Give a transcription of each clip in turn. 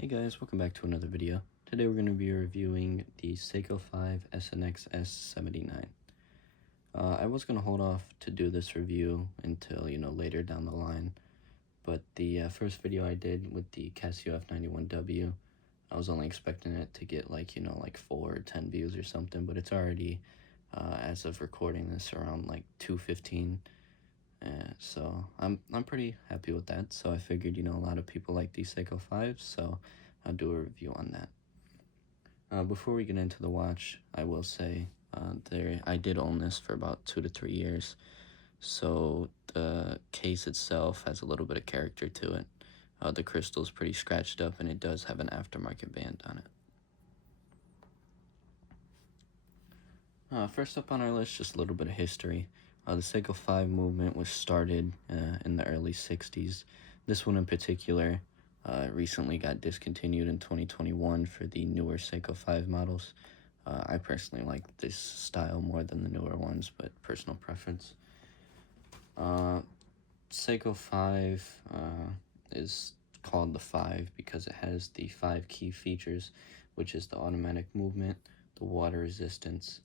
Hey guys, welcome back to another video. Today we're going to be reviewing the Seiko 5 SNXS79. I was going to hold off to do this review until, later down the line, but the first video I did with the Casio F91W, I was only expecting it to get like 4 or 10 views or something, but it's already, as of recording this, around like 215. So I'm pretty happy with that. So I figured, a lot of people like these Seiko 5s, so I'll do a review on that. Before we get into the watch, I will say I did own this for about 2 to 3 years, so the case itself has a little bit of character to it. The crystal is pretty scratched up, and it does have an aftermarket band on it. First up on our list, just a little bit of history. The Seiko 5 movement was started in the early 60s. This one in particular recently got discontinued in 2021 for the newer Seiko 5 models. I personally like this style more than the newer ones, but personal preference. Seiko 5 is called the 5 because it has the 5 key features, which is the automatic movement, the water resistance,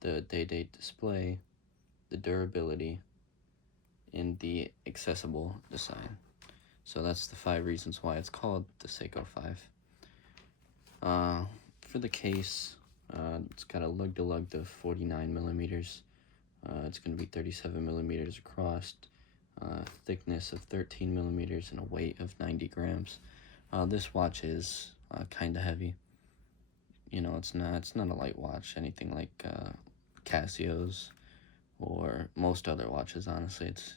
the day-date display, the durability, and the accessible design. So that's the 5 reasons why it's called the Seiko 5. For the case, it's got a lug-to-lug of 49 millimeters. It's going to be 37 millimeters across, thickness of 13 millimeters, and a weight of 90 grams. This watch is kind of heavy. It's not a light watch, anything like Casio's or most other watches. Honestly, it's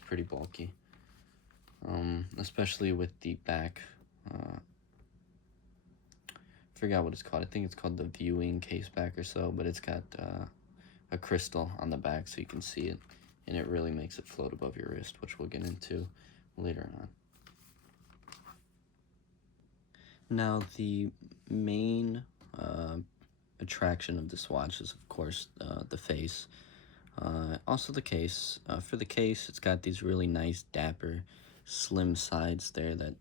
pretty bulky, especially with the back. Forgot what it's called. I think it's called the viewing case back or so, but it's got a crystal on the back so you can see it, and it really makes it float above your wrist, which we'll get into later on. Now, the main attraction of this watch is, of course, the face. Also the case. For the case, it's got these really nice, dapper, slim sides there that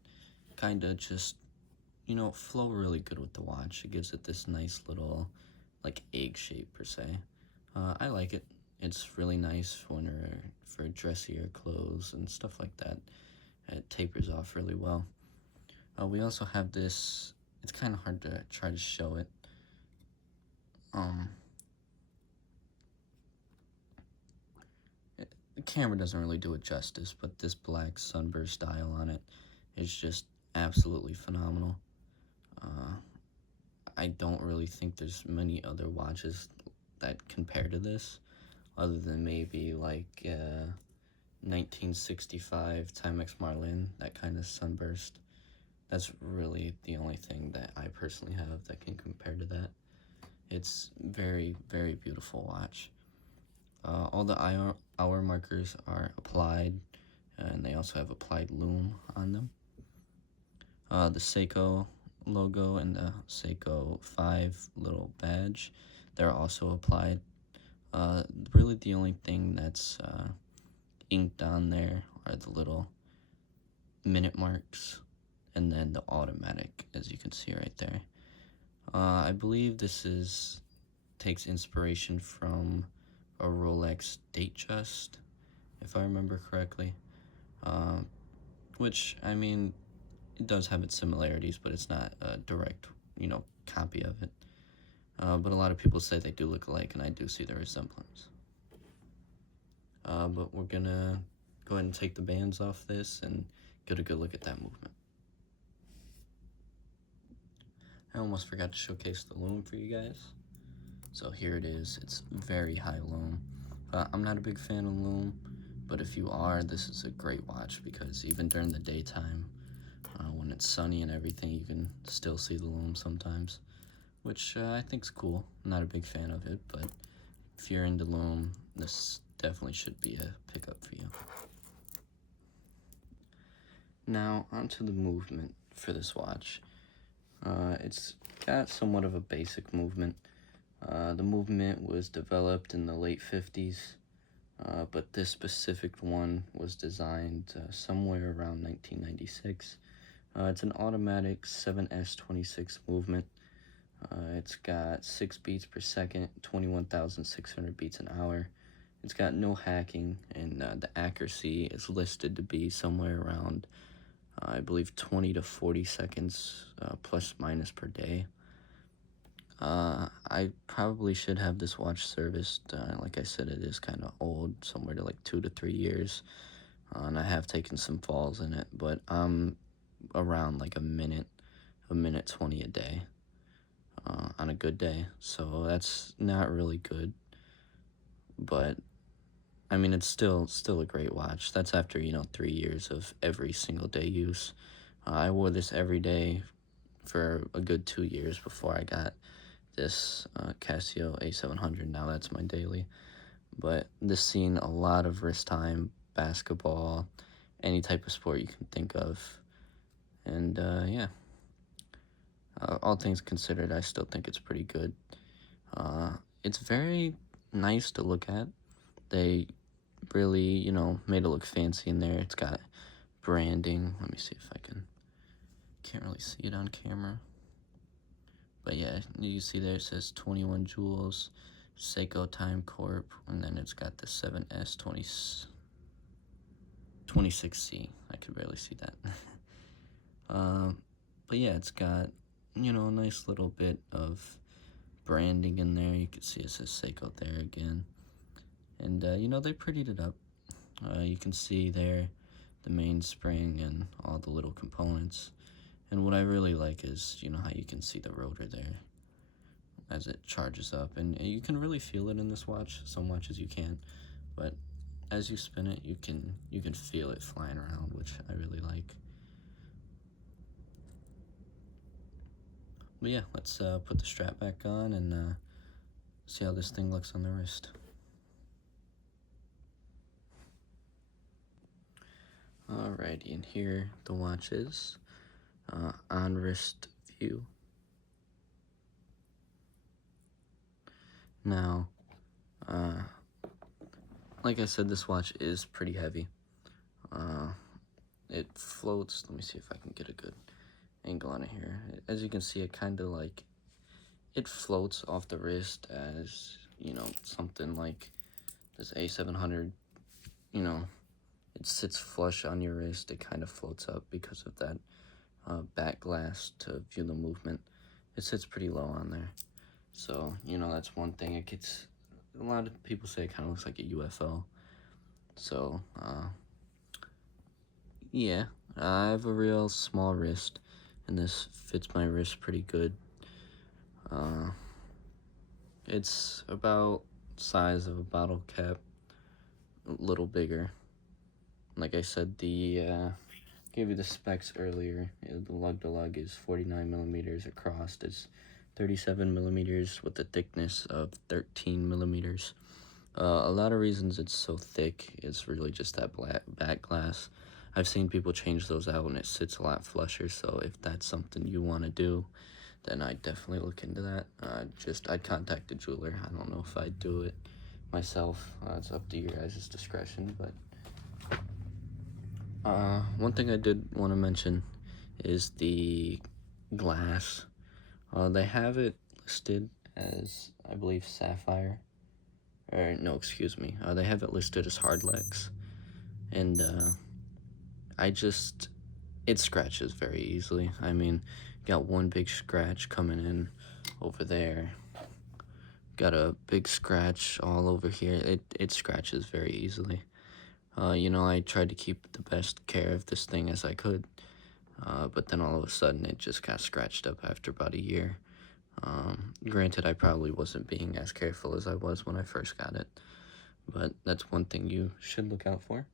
kind of just, flow really good with the watch. It gives it this nice little, like, egg shape, per se. I like it. It's really nice for dressier clothes and stuff like that. It tapers off really well. We also have this, it's kind of hard to try to show it. The camera doesn't really do it justice, but this black sunburst dial on it is just absolutely phenomenal. I don't really think there's many other watches that compare to this, other than maybe like 1965 Timex Marlin, that kind of sunburst. That's really the only thing that I personally have that can compare to that. It's very, very beautiful watch. All the hour markers are applied, and they also have applied lume on them. The Seiko logo and the Seiko 5 little badge, they're also applied. Really the only thing that's inked on there are the little minute marks, and then the automatic, as you can see right there. I believe this takes inspiration from a Rolex Datejust, if I remember correctly. Which, I mean, it does have its similarities, but it's not a direct, copy of it. But a lot of people say they do look alike, and I do see the resemblance. But we're gonna go ahead and take the bands off this and get a good look at that movement. I almost forgot to showcase the lume for you guys. So here it is. It's very high lume. I'm not a big fan of lume, but if you are, this is a great watch because even during the daytime, when it's sunny and everything, you can still see the lume sometimes, which I think's cool. I'm not a big fan of it, but if you're into lume, this definitely should be a pickup for you. Now, onto the movement for this watch. It's got somewhat of a basic movement. The movement was developed in the late 50s, but this specific one was designed somewhere around 1996 It's an automatic 7S26 movement. It's got 6 beats per second, 21,600 beats an hour. It's got no hacking, and the accuracy is listed to be somewhere around, I believe, 20 to 40 seconds plus minus per day. I probably should have this watch serviced. Like I said, it is kind of old, somewhere to like 2 to 3 years. And I have taken some falls in it, but I'm around like a minute 20 a day on a good day. So that's not really good, but I mean, it's still a great watch. That's after, 3 years of every single day use. I wore this every day for a good 2 years before I got this Casio A700. Now that's my daily. But this seen a lot of wrist time, basketball, any type of sport you can think of. And yeah, all things considered, I still think it's pretty good. It's very nice to look at. They really, made it look fancy in there. It's got branding. Let me see if I can't really see it on camera. But yeah, you see there it says 21 joules, Seiko Time Corp, and then it's got the 7S26C. I could barely see that. But yeah, it's got, a nice little bit of branding in there. You can see it says Seiko there again. And, they prettied it up. You can see there the mainspring and all the little components. And what I really like is, how you can see the rotor there as it charges up. And you can really feel it in this watch. Some watches you can't. But as you spin it, you can feel it flying around, which I really like. But yeah, let's put the strap back on and see how this thing looks on the wrist. Alrighty, and here the watch is on wrist view. Now, like I said, this watch is pretty heavy. It floats. Let me see if I can get a good angle on it here. As you can see, it kind of like, it floats off the wrist as, something like this A700, it sits flush on your wrist. It kind of floats up because of that back glass to view the movement. It sits pretty low on there. So, that's one thing. It gets, a lot of people say it kind of looks like a UFO. So, yeah, I have a real small wrist, and this fits my wrist pretty good. It's about size of a bottle cap, a little bigger. Like I said, gave you the specs earlier. The lug-to-lug is 49 millimeters across. It's 37 millimeters with a thickness of 13 millimeters. A lot of reasons it's so thick is really just that back glass. I've seen people change those out and it sits a lot flusher, so if that's something you want to do, then I'd definitely look into that. I'd contact a jeweler. I don't know if I'd do it myself. It's up to your guys' discretion, but one thing I did want to mention is the glass. They have it listed as, I believe, sapphire. Or, no, excuse me. They have it listed as hardlex. And, it scratches very easily. I mean, got one big scratch coming in over there. Got a big scratch all over here. It scratches very easily. I tried to keep the best care of this thing as I could. But then all of a sudden it just got scratched up after about a year. Granted, I probably wasn't being as careful as I was when I first got it, but that's one thing you should look out for.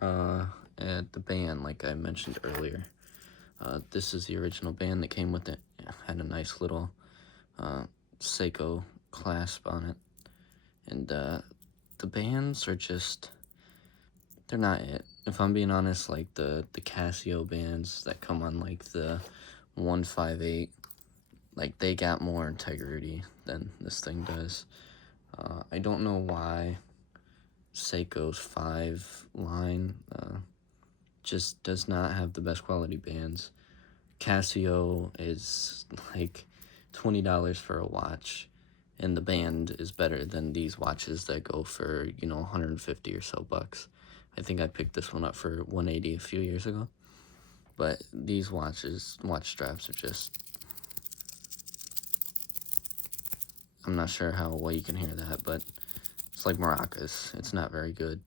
And the band, like I mentioned earlier, this is the original band that came with it. It had a nice little Seiko clasp on it, and the bands are just, they're not it. If I'm being honest, like the Casio bands that come on like the 158, like they got more integrity than this thing does. I don't know why Seiko's 5 line, just does not have the best quality bands. Casio is like $20 for a watch, and the band is better than these watches that go for, 150 or so bucks. I think I picked this one up for 180 a few years ago. But these watch straps are just, I'm not sure how well you can hear that, but it's like maracas. It's not very good.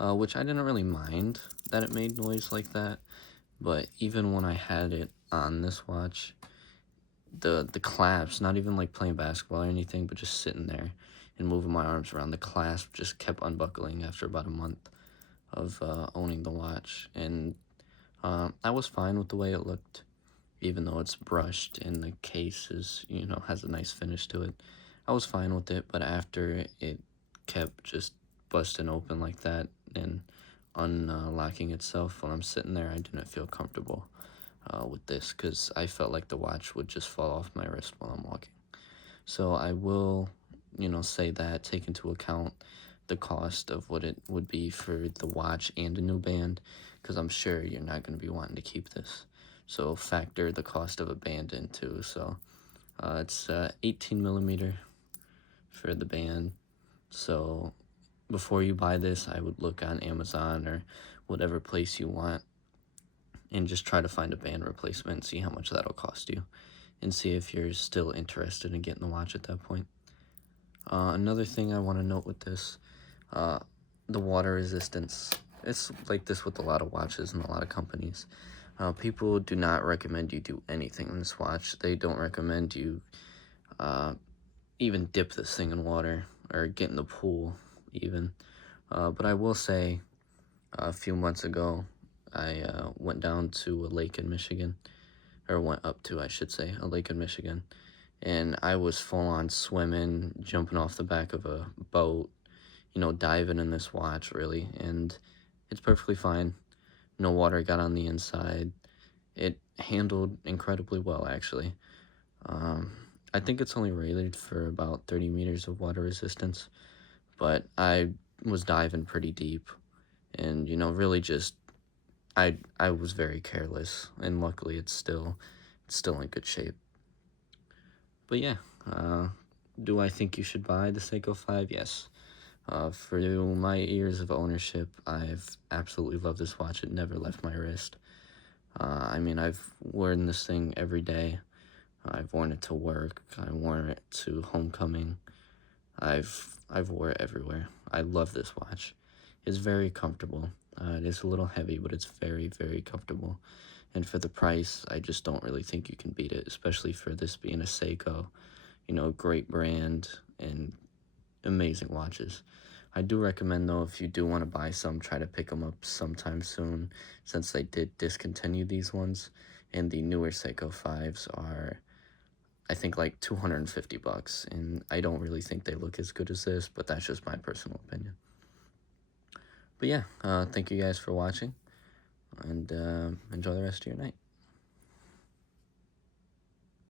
Which I didn't really mind that it made noise like that, but even when I had it on this watch, the clasp, not even like playing basketball or anything, but just sitting there and moving my arms around, the clasp just kept unbuckling after about a month of owning the watch. And I was fine with the way it looked, even though it's brushed and the case is, has a nice finish to it. I was fine with it, but after it kept just busting open like that and unlocking itself when I'm sitting there, I didn't feel comfortable with this, because I felt like the watch would just fall off my wrist while I'm walking. So I will, say that, take into account the cost of what it would be for the watch and a new band, because I'm sure you're not going to be wanting to keep this. So factor the cost of a band in too. So it's 18 millimeter for the band. So before you buy this, I would look on Amazon or whatever place you want and just try to find a band replacement and see how much that'll cost you, and see if you're still interested in getting the watch at that point. Another thing I want to note with this, the water resistance. It's like this with a lot of watches and a lot of companies. People do not recommend you do anything in this watch. They don't recommend you even dip this thing in water or get in the pool even. But I will say, a few months ago, I went down to a lake in Michigan, or went up to, I should say, a lake in Michigan, and I was full on swimming, jumping off the back of a boat, diving in this watch, really, and it's perfectly fine. No water got on the inside. It handled incredibly well, actually. I think it's only rated for about 30 meters of water resistance, but I was diving pretty deep, and, really just, I was very careless, and luckily it's still in good shape. But yeah, do I think you should buy the Seiko 5? Yes. For my years of ownership, I've absolutely loved this watch. It never left my wrist. I mean, I've worn this thing every day. I've worn it to work. I wore it to homecoming. I've wore it everywhere. I love this watch. It's very comfortable. It is a little heavy, but it's very, very comfortable. And for the price, I just don't really think you can beat it, especially for this being a Seiko, great brand and amazing watches. I do recommend, though, if you do want to buy some, try to pick them up sometime soon, since they did discontinue these ones, and the newer Seiko 5s are, I think, like 250 bucks, and I don't really think they look as good as this, but that's just my personal opinion. But yeah, thank you guys for watching, and enjoy the rest of your night.